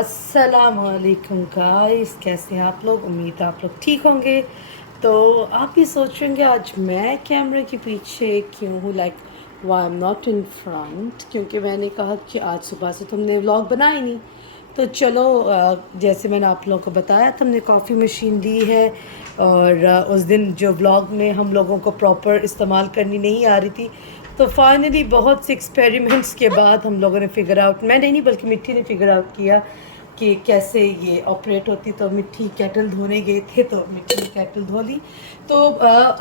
अस्सलामुअलैकुम गाइस, कैसे हैं आप लोग। उम्मीद है आप लोग ठीक होंगे। तो आप भी सोच रहे होंगे आज मैं कैमरे के पीछे क्यों हूँ, like why am not in front, क्योंकि मैंने कहा कि आज सुबह से तुमने व्लॉग बनाई नहीं। तो चलो जैसे मैंने आप लोगों को बताया था, हमने कॉफ़ी मशीन ली है। और उस दिन जो व्लॉग में हम लोगों को प्रॉपर इस्तेमाल करनी नहीं आ रही थी, तो फाइनली बहुत से एक्सपेरिमेंट्स के बाद हम लोगों ने फिगर आउट, मैंने नहीं बल्कि मिट्टी ने फिगर आउट किया कि कैसे ये ऑपरेट होती। तो मिट्टी केटल धोने गए थे तो मिट्टी ने केटल धो ली। तो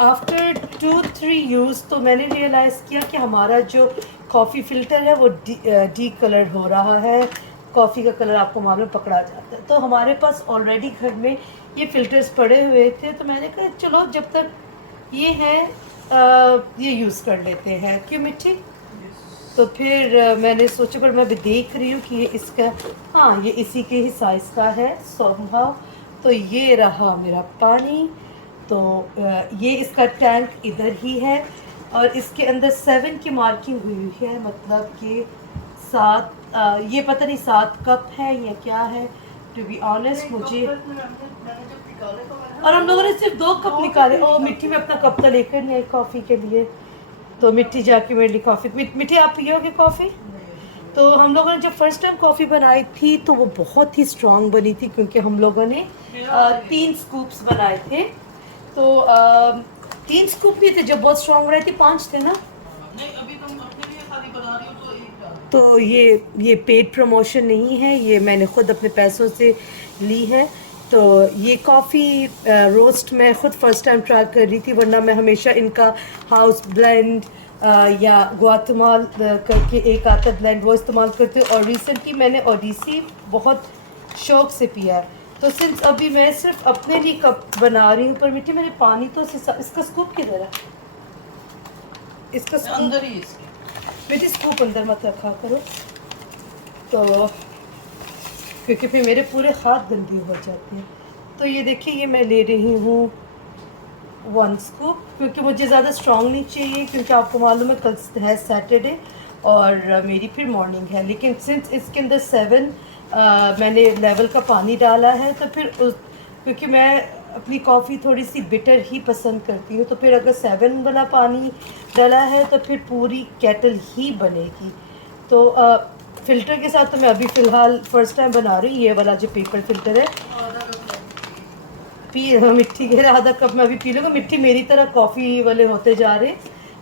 आफ्टर 2-3 यूज़ तो मैंने रियलाइज़ किया कि हमारा जो कॉफ़ी फ़िल्टर है वो डी कलर हो रहा है। कॉफ़ी का कलर आपको मालूम पकड़ा जाता है। तो हमारे पास ऑलरेडी घर में ये फ़िल्टर्स पड़े हुए थे, तो मैंने कहा चलो जब तक ये है ये यूज़ कर लेते हैं, क्यों मिट्टी। तो फिर मैंने सोचा, पर मैं अभी देख रही हूँ कि ये इसका, हाँ ये इसी के ही साइज़ का है सोमहाउ। तो ये रहा मेरा पानी। तो ये इसका टैंक इधर ही है और इसके अंदर 7 की मार्किंग हुई है, मतलब कि 7, ये पता नहीं 7 कप है या क्या है, टू बी ऑनेस्ट मुझे। और हम लोगों ने सिर्फ 2 कप निकाले। ओ मिट्टी में अपना कप तो लेकर नहीं आई कॉफ़ी के लिए, तो मिट्टी जाके मेरे लिए कॉफ़ी, मिट्टी आप पियोगे कॉफ़ी। तो हम लोगों ने जब फर्स्ट टाइम कॉफ़ी बनाई थी तो वो बहुत ही स्ट्रांग बनी थी, क्योंकि हम लोगों ने 3 स्कूप्स बनाए थे। तो 3 स्कूप ही थे जब बहुत स्ट्रांग बनाई थी, 5 थे ना। नहीं, अभी तुम अपने लिए खाली बना रही हो तो तो ये पेड प्रमोशन नहीं है, ये मैंने ख़ुद अपने पैसों से ली है। तो ये कॉफ़ी रोस्ट मैं ख़ुद फ़र्स्ट टाइम ट्राई कर रही थी, वरना मैं हमेशा इनका हाउस ब्लेंड या ग्वाटेमाल करके एक आता ब्लेंड वो इस्तेमाल करती हूँ। और रिसेंटली मैंने ओडिसी बहुत शौक़ से पिया। तो सिंस अभी मैं सिर्फ अपने लिए कप बना रही हूँ, पर मिट्टी मेरे पानी तो इसका स्कूप किधर है, इसका स्कूप अंदर ही, मेरी स्कूप अंदर मत रखा करो, तो क्योंकि फिर मेरे पूरे हाथ गंदी हो जाते हैं। तो ये देखिए, ये मैं ले रही हूँ 1 स्कूप, क्योंकि मुझे ज़्यादा स्ट्रॉन्ग नहीं चाहिए, क्योंकि आपको मालूम है कल है सैटरडे और मेरी फिर मॉर्निंग है। लेकिन सिंस इसके अंदर 7 मैंने लेवल का पानी डाला है, तो फिर क्योंकि मैं अपनी कॉफ़ी थोड़ी सी बिटर ही पसंद करती हूँ, तो फिर अगर 7 वाला पानी डाला है तो फिर पूरी केटल ही बनेगी। तो फ़िल्टर के साथ तो मैं अभी फ़िलहाल फ़र्स्ट टाइम बना रही हूँ। ये वाला जो पेपर फ़िल्टर है, मिट्टी के आधा कप मैं अभी पी लूँगा। मिट्टी मेरी तरह कॉफ़ी वाले होते जा रहे।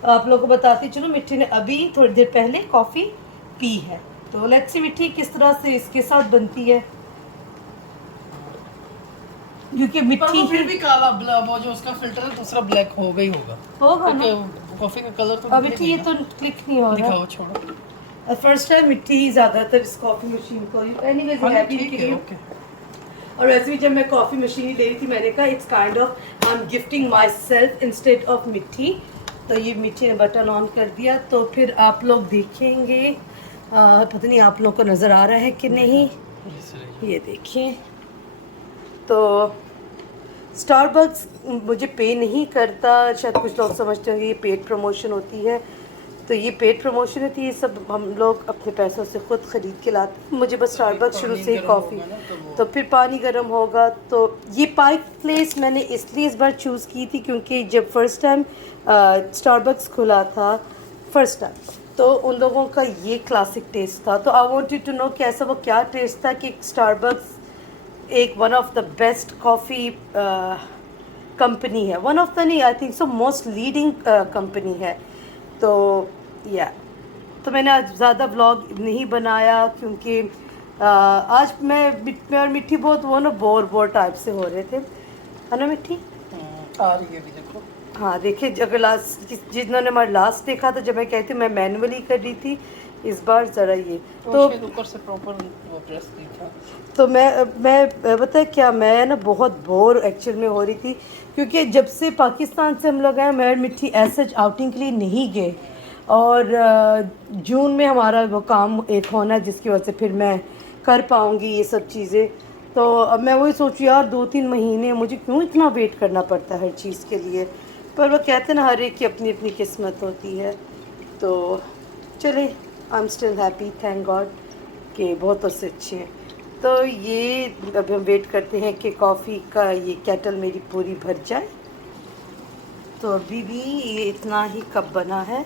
आप लोगों को बताती चलो, मिट्टी ने अभी थोड़ी देर पहले कॉफ़ी पी है। तो लेट्स सी मिट्टी किस तरह से इसके साथ बनती है, क्योंकि मिट्टी फिर भी काला वो जो उसका फिल्टर है दूसरा ब्लैक हो गई होगा ना कॉफी का कलर तो अभी ये तो क्लिक नहीं हो रहा। दिखाओ, छोड़ो। फर्स्ट टाइम मिट्टी ही ज़्यादातर इस कॉफ़ी मशीन को, एनीवेज हैप्पी के लिए। और वैसे भी जब मैं कॉफ़ी मशीन ही ले रही थी, मैंने कहा it's kind of I am gifting my self instead of मिट्टी। तो ये मिट्टी ने बटन ऑन कर दिया, तो फिर आप लोग देखेंगे, पता नहीं आप लोग को नज़र आ रहा है कि नहीं, ये देखिए। तो स्टारबक्स मुझे पे नहीं करता, शायद कुछ लोग समझते होंगे ये पेड प्रमोशन होती है। तो ये पेड प्रमोशन होती है, ये सब हम लोग अपने पैसों से ख़ुद ख़रीद के लाते हैं। मुझे बस स्टारबक्स शुरू से ही कॉफ़ी, तो फिर पानी गर्म होगा। तो ये पाइक प्लेस मैंने इसलिए इस बार चूज़ की थी, क्योंकि जब फ़र्स्ट टाइम स्टारबक्स खुला था फर्स्ट टाइम, तो उन लोगों का ये क्लासिक टेस्ट था। तो आई वांटेड टू नो कि ऐसा वो क्या टेस्ट था कि स्टारबक्स एक one of the best coffee company है, वन ऑफ द नहीं, I think so most leading company है। तो या तो मैंने आज ज़्यादा व्लॉग नहीं बनाया, क्योंकि आज मैं और मिट्टी बहुत वो ना बोर टाइप से हो रहे थे, है ना मिट्टी। आ रही है भी देखो। हाँ देखिए, अगर जिन्होंने हमारा लास्ट देखा था, जब मैं कहती हूँ मैं मैनुअली कर रही थी, इस बार ज़रा ये तो ऊपर से प्रॉपर वो प्रेस नहीं था। तो मैं बताया क्या, मैं ना बहुत बोर एक्चुअल में हो रही थी, क्योंकि जब से पाकिस्तान से हम लोग आए, मैं और मिट्टी ऐसे आउटिंग के लिए नहीं गए। और जून में हमारा वो काम एक होना है, जिसकी वजह से फिर मैं कर पाऊँगी ये सब चीज़ें। तो अब मैं वही सोचूँ यार, 2-3 महीने मुझे क्यों इतना वेट करना पड़ता है हर चीज़ के लिए। पर वो कहते हैं ना, हर एक की अपनी अपनी किस्मत होती है। तो चले, I am still happy, thank God कि बहुत उससे अच्छे हैं। तो ये अब हम वेट करते हैं कि कॉफ़ी का ये केटल मेरी पूरी भर जाए। तो अभी भी ये इतना ही कप बना है।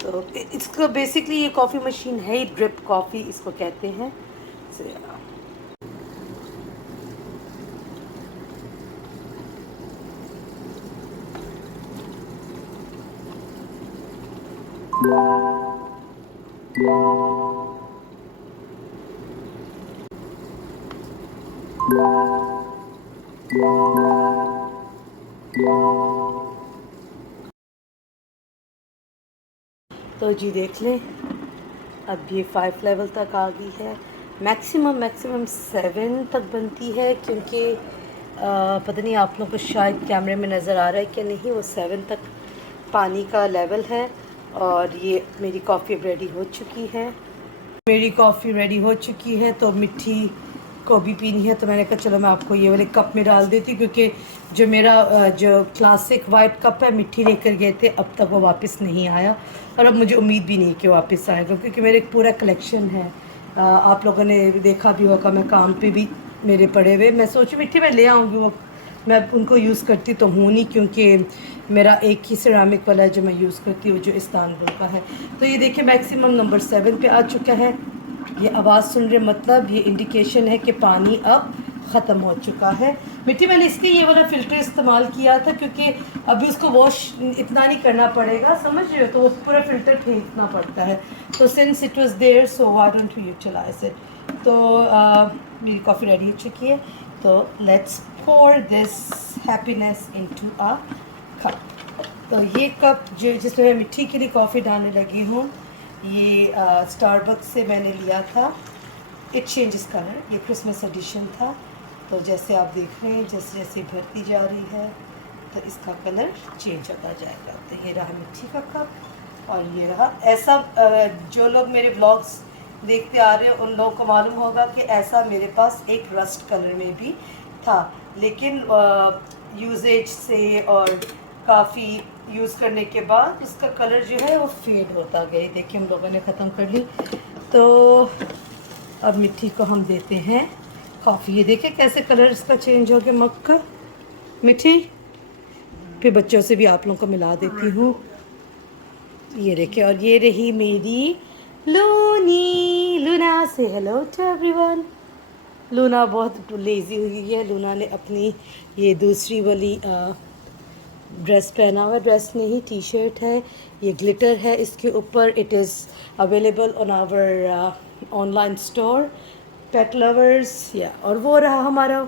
तो इसको बेसिकली ये कॉफ़ी मशीन है ही, ड्रिप कॉफ़ी इसको कहते हैं। तो जी देख लें, अब ये 5 लेवल तक आ गई है। मैक्सिमम 7 तक बनती है, क्योंकि पता नहीं आप लोगों को शायद कैमरे में नज़र आ रहा है कि नहीं, वो 7 तक पानी का लेवल है। और ये मेरी कॉफ़ी अब रेडी हो चुकी है। मेरी कॉफ़ी रेडी हो चुकी है, तो मिट्टी को भी पीनी है, तो मैंने कहा चलो मैं आपको ये वाले कप में डाल देती, क्योंकि जो मेरा जो क्लासिक वाइट कप है मिट्टी लेकर गए थे, अब तक वो वापस नहीं आया। और अब मुझे उम्मीद भी नहीं कि वापस आएगा, क्योंकि मेरे एक पूरा कलेक्शन है। आप लोगों ने देखा भी होगा, मैं काम पे भी मेरे पड़े हुए, मैं सोची मिट्टी में ले आऊँगी, वो मैं उनको यूज़ करती तो हूँ नहीं, क्योंकि मेरा एक ही सिरामिक वाला है जो मैं यूज़ करती हूँ, जो इस्तांबुल का है। तो ये देखिए मैक्सिमम नंबर 7 पे आ चुका है। ये आवाज़ सुन रहे, मतलब ये इंडिकेशन है कि पानी अब ख़त्म हो चुका है। मिट्टी मैंने इसलिए ये वाला फ़िल्टर इस्तेमाल किया था, क्योंकि अभी उसको वॉश इतना नहीं करना पड़ेगा, समझ रहे हो, तो वो पूरा फ़िल्टर फेंकना पड़ता है। तो since it was there, so why don't you utilise it. तो मेरी कॉफ़ी रेडी हो चुकी है, तो let's pour this happiness into a cup. तो ये कप जो जिसमें मैं मिट्टी के लिए कॉफ़ी डालने लगी हूँ, ये स्टारबक्स से मैंने लिया था। इट चेंजेस कलर, ये क्रिसमस एडिशन था। तो जैसे आप देख रहे हैं, जैसे जैसे भरती जा रही है तो इसका कलर चेंज होता जाएगा। तो ये रहा मिट्टी का कप, और ये रहा ऐसा। जो लोग मेरे ब्लॉग्स देखते आ रहे हैं उन लोगों को मालूम होगा कि ऐसा मेरे पास एक रस्ट कलर में भी था, लेकिन यूजेज से और काफ़ी यूज़ करने के बाद इसका कलर जो है वो फेड होता गया। देखिए हम लोगों ने ख़त्म कर ली। तो अब मिट्टी को हम देते हैं कॉफ़ी। ये देखिए कैसे कलर इसका चेंज हो गया मग का। मिट्टी फिर बच्चों से भी आप लोगों को मिला देती हूँ। ये देखिए, और ये रही मेरी लूनी। लूना से हेलो टू एवरीवन। लूना बहुत लेज़ी हुई है। लूना ने अपनी ये दूसरी वाली ड्रेस पहना हुआ है, ड्रेस नहीं टी शर्ट है, ये ग्लिटर है इसके ऊपर। It is available on our online store pet lovers. या और वो रहा हमारा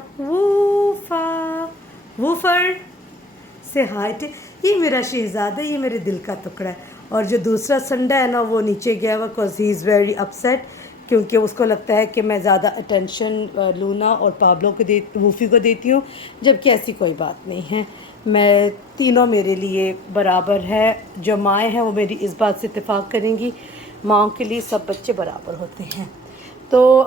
वूफर से हाइट। ये मेरा शहजादा, ये मेरे दिल का टुकड़ा है। और जो दूसरा संडा है ना, वो नीचे गया हुआ, because he is very upset, क्योंकि उसको लगता है कि मैं ज़्यादा अटेंशन लूना और पाब्लो को वूफ़ी को देती हूँ, जबकि ऐसी कोई बात नहीं है। मैं तीनों मेरे लिए बराबर है। जो माएँ हैं वो मेरी इस बात से इत्तेफाक करेंगी, माँओं के लिए सब बच्चे बराबर होते हैं। तो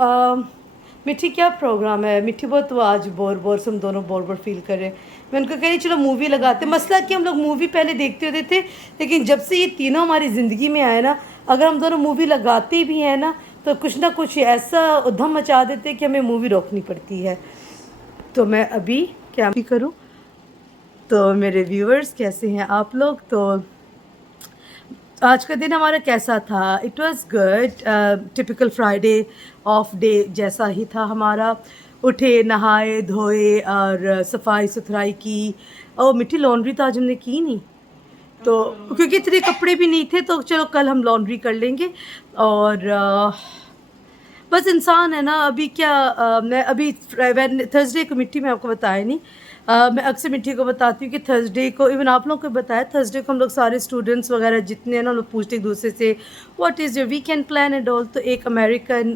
मिट्टी क्या प्रोग्राम है? मिट्टी बहुत वो आज बोर से हम दोनों बोर फील कर रहे हैं। मैं उनको कह रही चलो मूवी लगाते। मसला कि हम लोग मूवी पहले देखते होते थे, लेकिन जब से ये तीनों हमारी ज़िंदगी में आए ना, अगर हम दोनों मूवी लगाते भी हैं ना, तो कुछ ना कुछ ऐसा उधम मचा देते कि हमें मूवी रोकनी पड़ती है। तो मैं अभी क्या करूँ? तो मेरे व्यूअर्स कैसे हैं आप लोग? तो आज का दिन हमारा कैसा था? It was good. Typical Friday of day जैसा ही था हमारा। उठे, नहाए धोए और सफाई सुथराई की। और मिट्टी लॉन्ड्री तो आज हमने की नहीं, तो क्योंकि इतने कपड़े भी नहीं थे, तो चलो कल हम लॉन्ड्री कर लेंगे। और बस इंसान है ना, अभी क्या मैं अभी थर्सडे को मिट्टी में आपको बताया नहीं। मैं अक्सर मिट्टी को बताती हूँ कि थर्सडे को, इवन आप लोगों को बताया, थर्सडे को हम लोग सारे स्टूडेंट्स वगैरह जितने हैं ना, लोग पूछते एक दूसरे से what is your weekend plan and all. तो एक अमेरिकन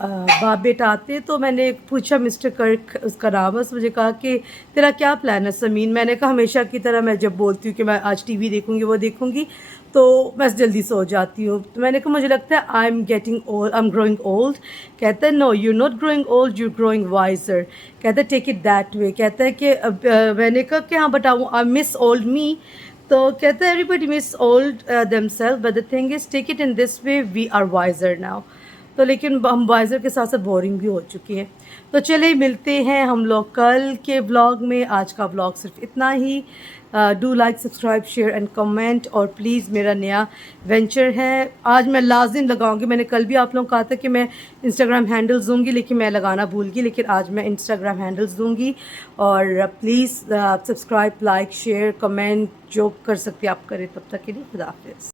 बाप बेटा आते, तो मैंने पूछा मिस्टर कर्क उसका नाम है, मुझे कहा कि तेरा क्या प्लान है समीन। मैंने कहा हमेशा की तरह मैं जब बोलती हूँ कि मैं आज टीवी देखूँगी वो देखूँगी, तो मैं जल्दी सो जाती हूँ। तो मैंने कहा मुझे लगता है I am getting old, I am growing old. कहता है no you not growing old, you growing wiser. कहता है टेक इट दैट वे। कहता है कि मैंने कहा कि हाँ but I miss old me. तो कहता है everybody miss old themselves, but the thing is take it in this way, we are wiser now. तो लेकिन हम वाइज़र के साथ साथ बोरिंग भी हो चुकी है। तो चलिए मिलते हैं हम लोग कल के व्लॉग में। आज का व्लॉग सिर्फ इतना ही। Do like, subscribe, share and comment. और प्लीज़ मेरा नया वेंचर है, आज मैं लाजिम लगाऊंगी। मैंने कल भी आप लोगों को कहा था कि मैं इंस्टाग्राम हैंडल्स दूंगी, लेकिन मैं लगाना भूल गई। लेकिन आज मैं इंस्टाग्राम हैंडल्स दूंगी। और please subscribe, like, share, comment जो कर सकते आप करें। तब तक के लिए खुदा हाफिज़।